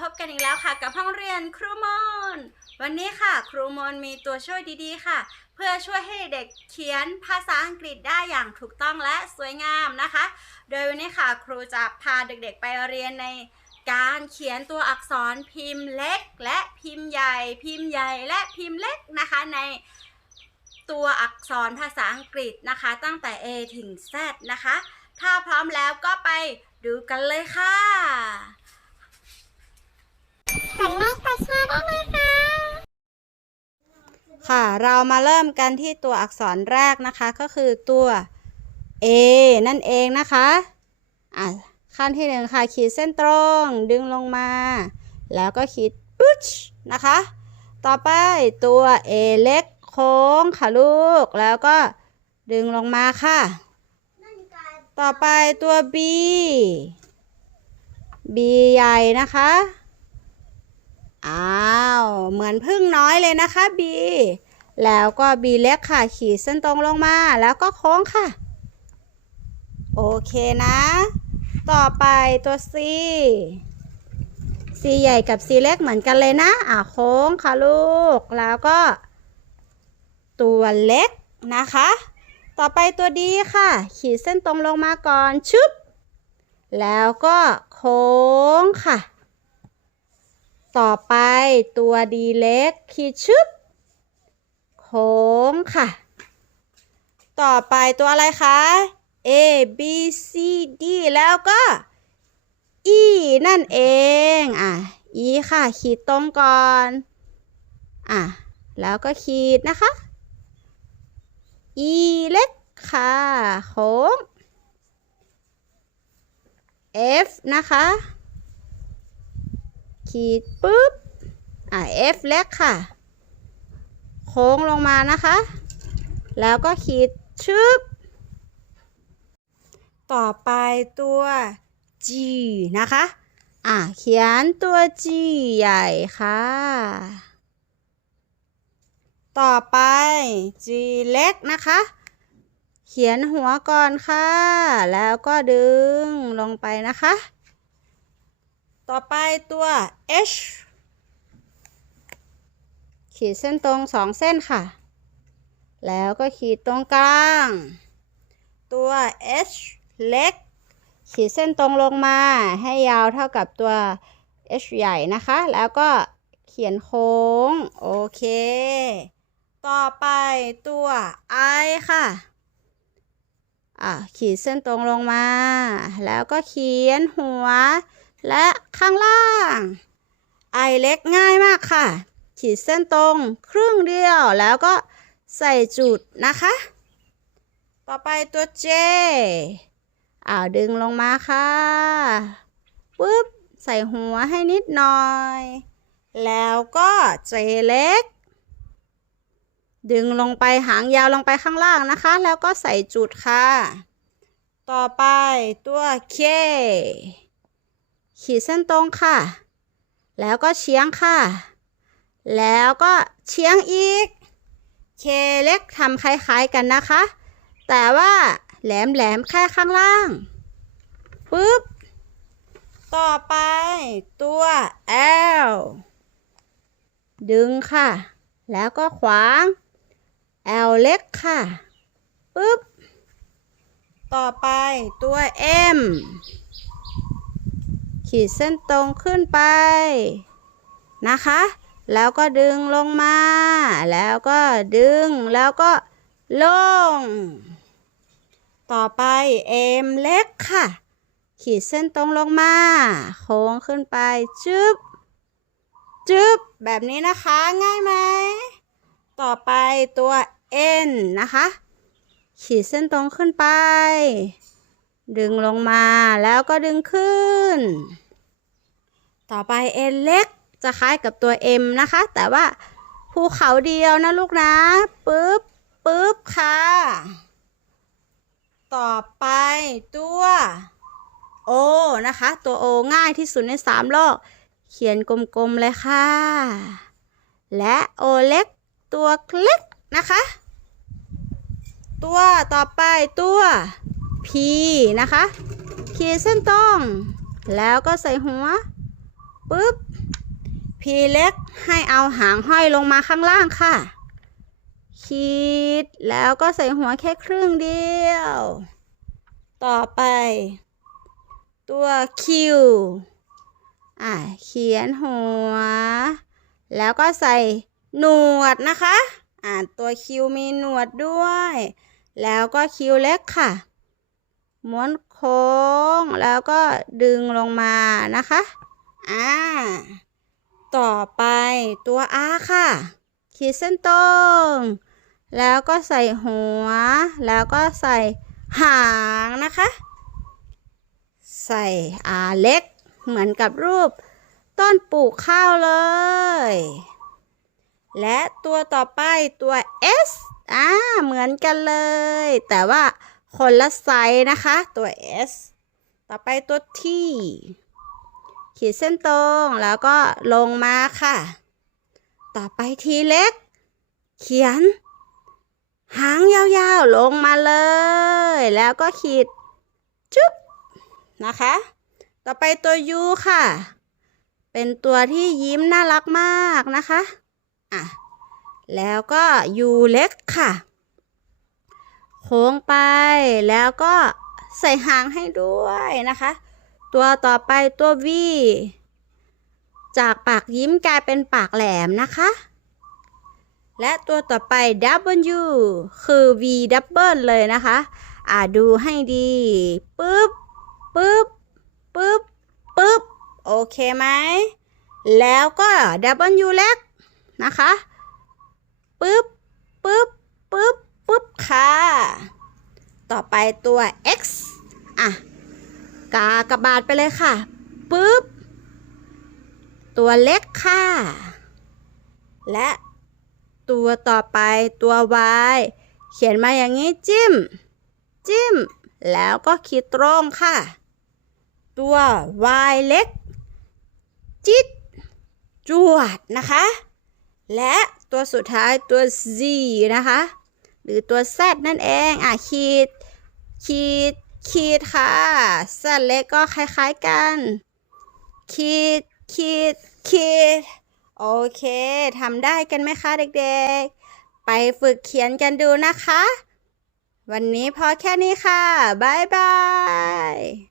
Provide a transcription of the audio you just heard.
พบกันอีกแล้วค่ะ กับห้องเรียนครูมอนวันนี้ค่ะ ครูมอนมีตัวช่วยดีๆค่ะ เพื่อช่วยให้เด็กเขียนภาษาอังกฤษได้อย่างถูกต้องและสวยงามนะคะ โดยวันนี้ค่ะ ครูจะพาเด็กๆไปเรียนในการเขียนตัวอักษรพิมพ์เล็ก และพิมพ์ใหญ่ พิมพ์ใหญ่และพิมพ์เล็กนะคะในตัวอักษรภาษาอังกฤษนะคะ ตั้งแต่ A ถึง Z นะคะ ถ้าพร้อมแล้วก็ไปดูกันเลยค่ะ กดไลค์กดแชร์ได้นะคะค่ะ เรามาเริ่มกันที่ตัวอักษรแรกนะคะ ก็คือตัว A นั่นเองนะคะ อะ ขั้นที่หนึ่งค่ะ ขีดเส้นตรง ดึงลงมา แล้วก็ขีดปุ๊ชนะคะ ต่อไปตัว A เล็กโค้งค่ะลูก แล้วก็ดึงลงมาค่ะ ต่อไปตัว B B ใหญ่นะคะ อ้าว เหมือนพึ่งน้อยเลยนะคะ B แล้วก็ B เล็กค่ะ ขีดเส้นตรงลงมา แล้วก็โค้งค่ะ โอเคนะ ต่อไปตัว C C ใหญ่กับ C เล็กเหมือนกันเลยนะ อ่าโค้งค่ะลูก แล้วก็ ตัวเล็กนะคะ ต่อไปตัวดีค่ะ ขีดเส้นตรงลงมาก่อนชึบแล้วก็โค้งค่ะ ต่อไปตัวดีเล็กขีดชึบโค้งค่ะ ต่อไปตัวอะไรคะ A B C D แล้วก็ E นั่นเอง อะ E ค่ะ ขีดตรงก่อน อะ แล้วก็ขีดนะคะ E เล็กค่ะโค้ง F นะคะ ขีดปุ๊บ อ่า F เล็กค่ะ โค้งลงมานะคะ แล้วก็ขีดชึบ ต่อไปตัว G นะคะ อ่า เขียนตัว G ใหญ่ค่ะ ต่อไป G เล็กนะคะเขียนหัวก่อนค่ะ แล้วก็ดึงลงไปนะคะ ต่อไปตัว H ขีดเส้นตรงสองเส้นค่ะ แล้วก็ขีดตรงกลาง ตัว H เล็ก ขีดเส้นตรงลงมาให้ยาวเท่ากับตัว H ใหญ่นะคะ แล้วก็เขียนโค้ง โอเค ต่อไปตัว I ค่ะอะ ขีดเส้นตรงลงมา แล้วก็เขียนหัว และข้างล่าง ไอเล็กง่ายมากค่ะ ขีดเส้นตรงครึ่งเดียวแล้วก็ใส่จุดนะคะ ต่อไปตัว J อ่าดึงลงมาค่ะปุ๊บใส่หัวให้นิดหน่อย แล้วก็ J เล็ก ดึงลงไปหางยาวลงไปข้างล่างนะคะ แล้วก็ใส่จุดค่ะ ต่อไปตัว K ขีดเส้นตรงค่ะ แล้วก็เฉียงค่ะ แล้วก็เฉียงอีก เคเล็กทำคล้ายๆกันนะคะ แต่ว่าแหลมๆแค่ข้างล่างปุ๊บ ต่อไปตัว L ดึงค่ะ แล้วก็ขวาง L เล็กค่ะปุ๊บ ต่อไปตัว M ขีดเส้นตรงขึ้นไปนะคะ แล้วก็ดึงลงมา แล้วก็ดึงแล้วก็ลง ต่อไปเอมเล็กค่ะ ขีดเส้นตรงลงมา โค้งขึ้นไปจึ๊บจึ๊บแบบนี้นะคะง่ายไหม ต่อไปตัว N นะคะ ขีดเส้นตรงขึ้นไป ดึงลงมาแล้วก็ดึงขึ้น ต่อไป N เล็กจะคล้ายกับตัว M นะคะ แต่ว่าภูเขาเดียวนะลูกนะปึ๊บปึ๊บค่ะ ต่อไปตัว O นะคะ ตัว O ง่ายที่สุดในสามโลก เขียนกลมๆเลยค่ะ และ O เล็กตัวเล็กนะคะ ตัวต่อไปตัว P นะคะขีดเส้นตรง แล้วก็ใส่หัวปุ๊บ P เล็กให้เอาหางห้อยลงมาข้างล่างค่ะ ขีด แล้วก็ใส่หัวแค่ครึ่งเดียว ต่อไป ตัว Q อะเขียนหัว แล้วก็ใส่หนวดนะคะ อ่าตัว Q มีหนวดด้วย แล้วก็ Q เล็กค่ะ ม้วนโค้งแล้วก็ดึงลงมานะคะ อ่า ต่อไปตัว R ค่ะ ขีดเส้นตรง แล้วก็ใส่หัว แล้วก็ใส่หางนะคะ ใส่ R เล็ก เหมือนกับรูปต้นปลูกข้าวเลย และตัวต่อไปตัว S อ่า เหมือนกันเลย แต่ว่า คนละไซส์นะคะ ตัว S ต่อไปตัว T ขีดเส้นตรงแล้วก็ลงมาค่ะ ต่อไปทีเล็ก เขียน หางยาวๆ ลงมาเลย แล้วก็ขีด จุ๊บ นะคะ ต่อไปตัว U ค่ะ เป็นตัวที่ยิ้มน่ารักมากนะคะ อะ แล้วก็ U เล็กค่ะ ค้งไป แล้วก็ใส่หางให้ด้วยนะคะ ตัวต่อไปตัว V จากปากยิ้มกลายเป็นปากแหลมนะคะ และตัวต่อไป W คือ V double เลยนะคะ อ่าดูให้ดีปึ๊บปึ๊บปึ๊บปึ๊บโอเคไหม แล้วก็ W เล็กนะคะปึ๊บปึ๊บปึ๊บ ปึ๊บค่ะ ต่อไปตัว X อะ กากระบาดไปเลยค่ะปึ๊บ ตัวเล็กค่ะ และตัวต่อไปตัว Y เขียนมาอย่างนี้จิ้ม จิ้ม แล้วก็ขีดตรงค่ะ ตัว Y เล็ก จิตจวดนะคะ และตัวสุดท้ายตัว Z นะคะ หรือตัว Z นั่นเอง อะขีด ขีด ขีดค่ะ Z เล็กก็คล้ายๆกัน ขีด ขีด ขีด โอเคทำได้กันไหมคะเด็กๆ ไปฝึกเขียนกันดูนะคะ วันนี้พอแค่นี้ค่ะ บ๊ายบาย